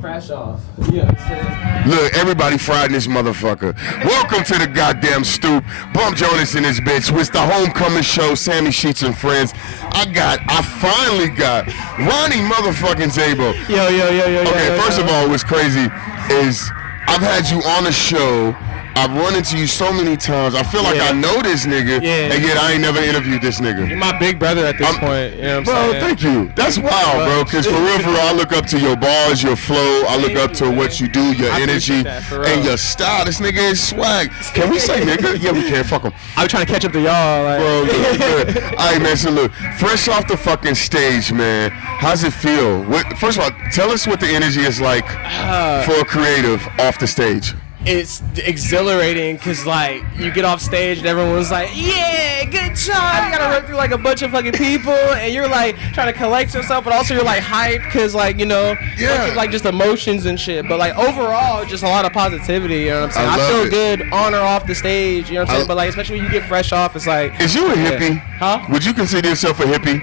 Fresh off. Yeah. Look, everybody fried in this motherfucker. Welcome to the goddamn Stoop. Bump Jonas in this bitch. With the homecoming show, Sammy Sheets and Friends. I finally got Ronnie motherfucking Ze'Bo. Yo. Okay, first of all, what's crazy is I've had you on the show. I've run into you so many times. I feel like I know this nigga, and yet I ain't never interviewed this nigga. You're my big brother at this point. You know what I'm saying? Bro, thank you. That's wild, bro. Because for real, I look up to your bars, your flow. I look up to what you do, your energy, and your style. This nigga is swag. Can we say nigga? Yeah, we can. Fuck him. I'm trying to catch up to y'all. Like. Bro, good. All right, man. So look, fresh off the fucking stage, man. How's it feel? First of all, tell us what the energy is like for a creative off the stage. It's exhilarating because, like, you get off stage and everyone's like, yeah, good job. You gotta run through, like, a bunch of fucking people and you're, like, trying to collect yourself, but also you're, like, hyped because, like, you know, like, just emotions and shit. But, like, overall, just a lot of positivity, you know what I'm saying? I feel good on or off the stage, you know what I'm saying? But, like, especially when you get fresh off, it's like... Is you a hippie? Huh? Would you consider yourself a hippie?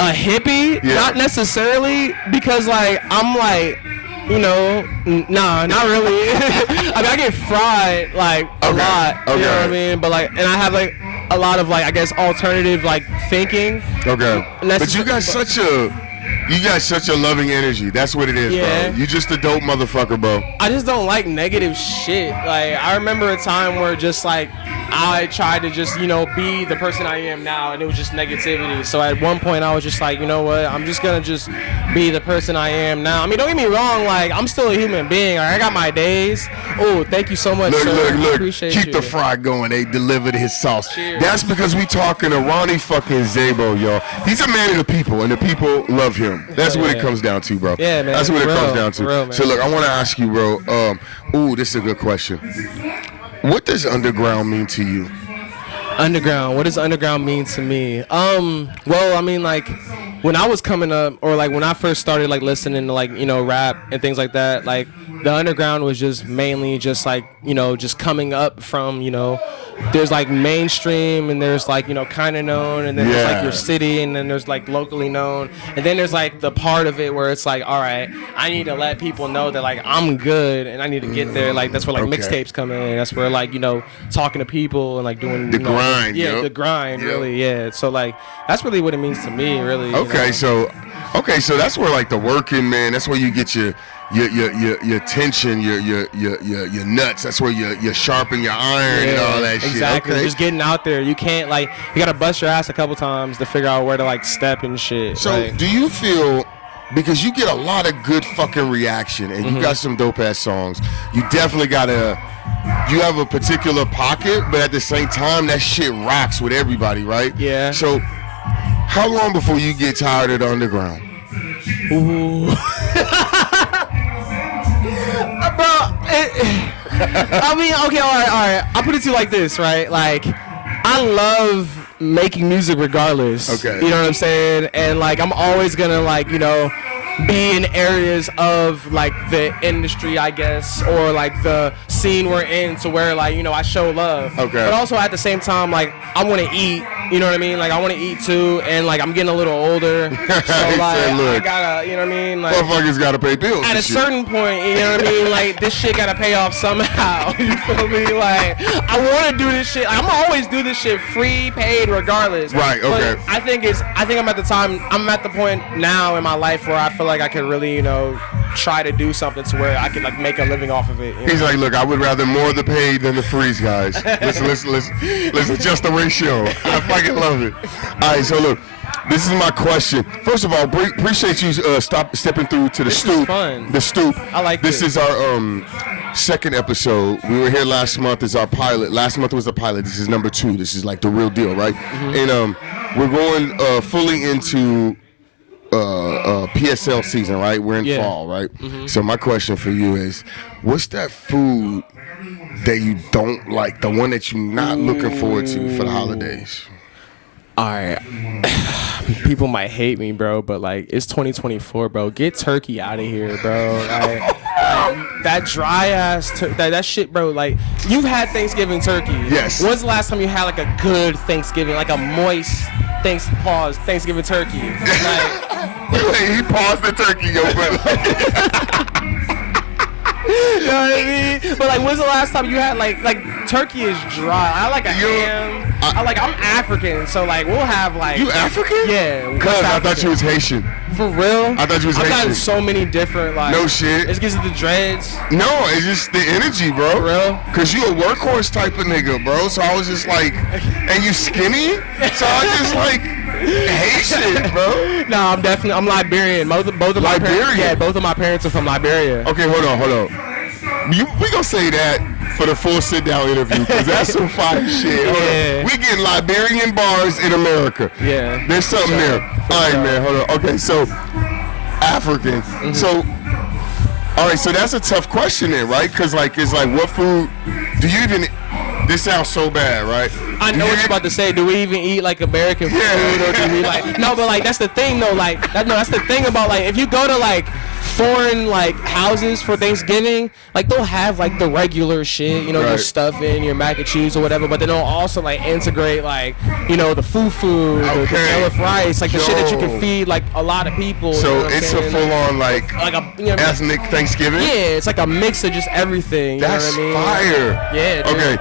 A hippie? Yeah. Not necessarily because, like, I'm, like... You know, nah, not really. I mean, I get fried, like, a lot, you know what I mean? But, like, and I have, like, a lot of, like, I guess, alternative, like, thinking. Okay. But you got such a loving energy. That's what it is, bro. You just a dope motherfucker, bro. I just don't like negative shit. Like, I remember a time where just, like, I tried to just, you know, be the person I am now, and it was just negativity. So at one point, I was just like, you know what? I'm just gonna just be the person I am now. I mean, don't get me wrong. Like, I'm still a human being. Like, I got my days. Oh, thank you so much, sir. Look. Appreciate Keep you. the fry going. They delivered his sauce. Cheers. That's because we talking to Ronnie fucking Ze'Bo, y'all. He's a man of the people, and the people love him. That's what it comes down to, bro. Yeah, man. That's what it comes down to. Real, so look, I want to ask you, bro. This is a good question. What does underground mean to you? Underground. What does underground mean to me? Well, I mean, like, when I was coming up, or like when I first started like listening to, like, you know, rap and things like that, like the underground was just mainly just like, you know, just coming up from, you know, there's like mainstream and there's like, you know, kind of known, and then there's like your city, and then there's like locally known, and then there's like the part of it where it's like, all right, I need to let people know that like I'm good and I need to get there. Like that's where like mixtapes come in. That's where like, you know, talking to people and like doing the grind. Yeah, the grind. Really. Yeah. So like that's really what it means to me. Really. Okay. So that's where like the working man. That's where you get your tension, your nuts. That's where you sharpen your iron and all that shit. Exactly. Okay. Just getting out there. You can't like, you gotta bust your ass a couple times to figure out where to like step and shit. So like, do you feel, because you get a lot of good fucking reaction and you got some dope ass songs, you definitely you have a particular pocket, but at the same time that shit rocks with everybody, right? Yeah. So how long before you get tired of the underground? Ooh. Bro, I mean, okay, all right. I'll put it to you like this, right? Like, I love making music regardless. Okay. You know what I'm saying? And, like, I'm always gonna, like, you know, be in areas of, like, the industry, I guess, or, like, the scene we're in, to where, like, you know, I show love. Okay. But also, at the same time, like, I want to eat. You know what I mean? Like, I want to eat too, and like I'm getting a little older, so like I gotta, you know what I mean? Like, motherfuckers gotta pay bills. At a certain point, you know what I mean? Like, this shit gotta pay off somehow. You feel me? Like, I want to do this shit. I'm gonna always do this shit free, paid, regardless. Right. Okay. But I think I'm at the point now in my life where I feel like I can really, you know, try to do something to where I can like make a living off of it. He's like, look, I would rather more the paid than the freeze, guys. Let's adjust the ratio. I fucking love it. All right, so look, this is my question. First of all, appreciate you stepping through to the Stoop. Fun. The Stoop. I like this. This is our second episode. We were here last month as our pilot. Last month was the pilot. This is number 2. This is like the real deal, right? Mm-hmm. And we're going fully into PSL season, right? We're in fall, right? Mm-hmm. So my question for you is, what's that food that you don't like, the one that you're not looking forward to for the holidays? All right, people might hate me, bro, but like it's 2024, bro. Get turkey out of here, bro. Like, that dry ass that shit, bro. Like, you've had Thanksgiving turkey. Yes. When's the last time you had like a good Thanksgiving, like a moist Thanksgiving turkey. Like, he paused the turkey, yo, but you know what I mean? But like, when's the last time you had like turkey is dry? I like a ham. I'm African, so like we'll have like. You African? Yeah. Cause I thought you was Haitian. For real? I thought you was I've Haitian. gotten so many different like. No shit. It's because of the dreads. No, it's just the energy, bro. For real? Cause you a workhorse type of nigga, bro. So I was just like, and you skinny, so I just like Haitian, bro. No, I'm Liberian. Both of my Liberian? parents. Yeah, both of my parents are from Liberia. Okay, hold on. We gonna say that for the full sit-down interview, because that's some fire shit. Hold on. We getting Liberian bars in America. Yeah. There's something there. All right, man, hold on. Okay, so African. So, all right, so that's a tough question then, right? Because, like, it's like, what food do you even... This sounds so bad, right? I know what you're about to say. Do we even eat like American food, or do we like? No, but like that's the thing though. Like that's the thing about like if you go to like foreign like houses for Thanksgiving, like they'll have like the regular shit, you know, your stuffing, your mac and cheese or whatever. But then they'll also like integrate like you know the fufu, the jollof rice, like the shit that you can feed like a lot of people. So you know it's a full on like a ethnic Thanksgiving. Yeah, it's like a mix of just everything. That's you know what I mean? fire. Yeah. Dude. Okay.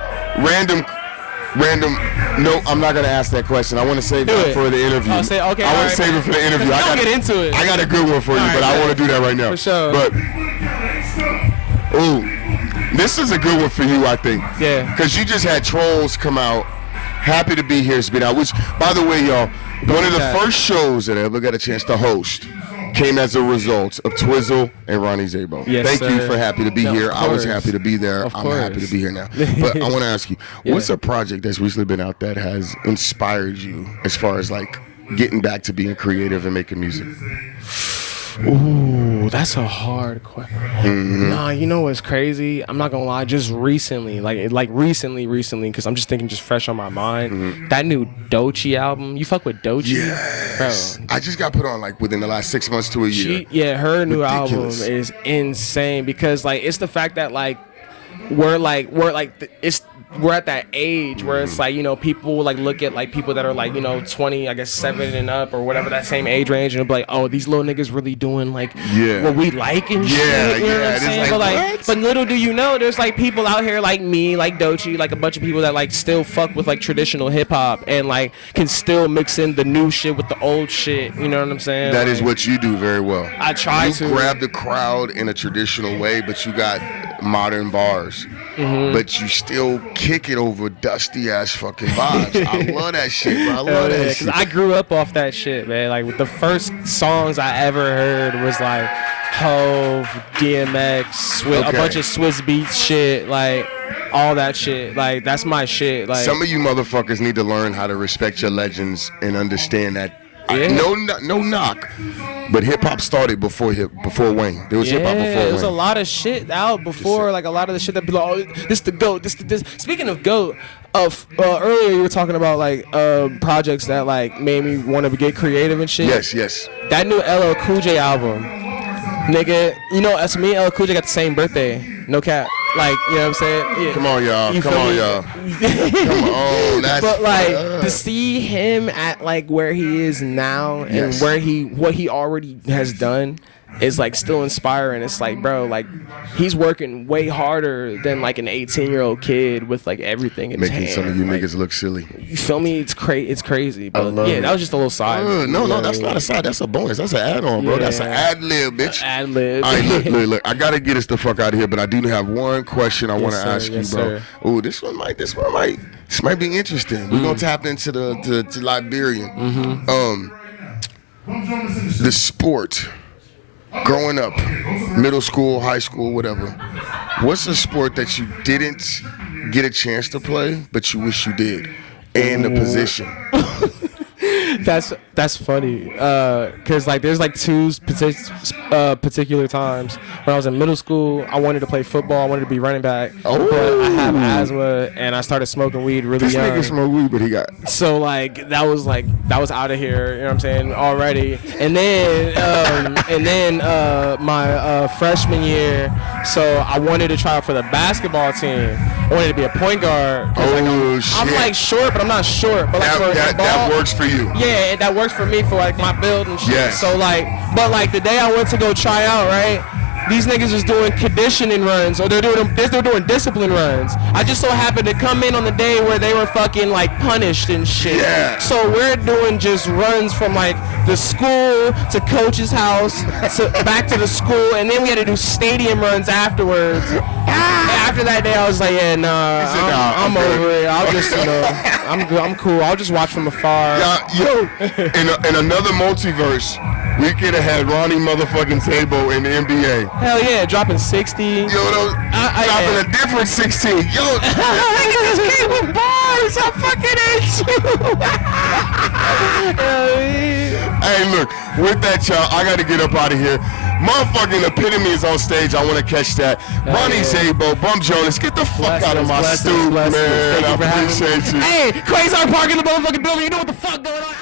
Random. No, I'm not gonna ask that question. I want to save that for the interview. Oh, okay. I want to save it for the interview. I gotta get into it. I got a good one for you, but I want to do that right now. For sure. But this is a good one for you, I think. Yeah. Because you just had Trolls come out. Happy to be here, Spin Out. Which, by the way, y'all, one of the first shows that I ever got a chance to host came as a result of Twizzle and Ronnie Ze'Bo. Yes, Thank you sir. for happy to be here. Of I was course. happy to be there. Of I'm course. happy to be here now. But I want to ask you, what's a project that's recently been out that has inspired you as far as like getting back to being creative and making music? Ooh, that's a hard question. Nah, you know what's crazy? I'm not gonna lie. Just recently, like recently, because I'm just thinking, just fresh on my mind. That new Doechii album. You fuck with Doechii? Yes. Bro. I just got put on like within the last 6 months to a year. Her new Ridiculous. album is insane because like it's the fact that like we're at that age where it's like, you know, people like look at like people that are like, you know, 20, I guess 7 and up or whatever, that same age range, and they'll be like, oh, these little niggas really doing like what we like and shit. You know what I'm saying? But little do you know, there's like people out here like me, like Doechii, like a bunch of people that like still fuck with like traditional hip hop and like can still mix in the new shit with the old shit. You know what I'm saying? That is what you do very well. I try to. You grab the crowd in a traditional way, but you got modern bars. But you still kick it over dusty ass fucking vibes. I love that shit, bro. I love that shit. I grew up off that shit, man. Like with the first songs I ever heard was like Hove, DMX, a bunch of Swiss Beats shit, like all that shit. Like that's my shit. Like some of you motherfuckers need to learn how to respect your legends and understand that. No knock, but hip hop started before Wayne. There was hip hop before Wayne. There was a lot of shit out before, like a lot of the shit that people, oh, this the GOAT, this. Speaking of GOAT, earlier you were talking about like projects that like made me want to get creative and shit. Yes. That new LL Cool J album, nigga. You know, as me and LL Cool J got the same birthday. No cap. Like, you know what I'm saying? Yeah. Come on, y'all. Come on. But like to see him at like where he is now and what he already has done is like still inspiring. It's like, bro, like he's working way harder than like an 18-year-old kid with like everything in his hand. Making some of you niggas look silly. You feel me? It's crazy. But yeah, that was just a little side. No, that's not a side. That's a bonus. That's an add-on, bro. That's an ad-lib, bitch. Ad-lib. All right, look. I gotta get us the fuck out of here, but I do have one question I want to ask you, bro. Ooh, this might be interesting. We're gonna tap into the Liberian. The sport. Growing up, middle school, high school, whatever, what's a sport that you didn't get a chance to play, but you wish you did? And the position. That's funny, cause like there's like two particular times when I was in middle school. I wanted to play football. I wanted to be running back, but I have asthma and I started smoking weed really This young. nigga smoke weed, but he got. So like that was out of here. You know what I'm saying already. And then my freshman year, so I wanted to try out for the basketball team. I wanted to be a point guard. I'm like short, but I'm not short. But like that works for you. Yeah, that works for me for like my build and shit. Yes. So like, but like the day I went to go try out, right? These niggas was doing conditioning runs, or they're doing discipline runs. I just so happened to come in on the day where they were fucking like punished and shit. Yeah. So we're doing just runs from like the school to coach's house to back to the school, and then we had to do stadium runs afterwards. After that day, I was like, yeah, I'm over it. I'll just, I'm cool. I'll just watch from afar. Yo, in another multiverse, we could have had Ronnie motherfucking Ze'Bo in the NBA. Hell yeah, dropping 60. Yo, dropping a different 16. Yo, this game with bars. I fucking hate you. Hey, look, with that, y'all, I got to get up out of here. Motherfucking epitome is on stage. I want to catch that. Ronnie Ze'Bo, Bum Jonas, get the fuck out of my stoop, man. I appreciate you. Hey, Quasar Park in the motherfucking building. You know what the fuck going on?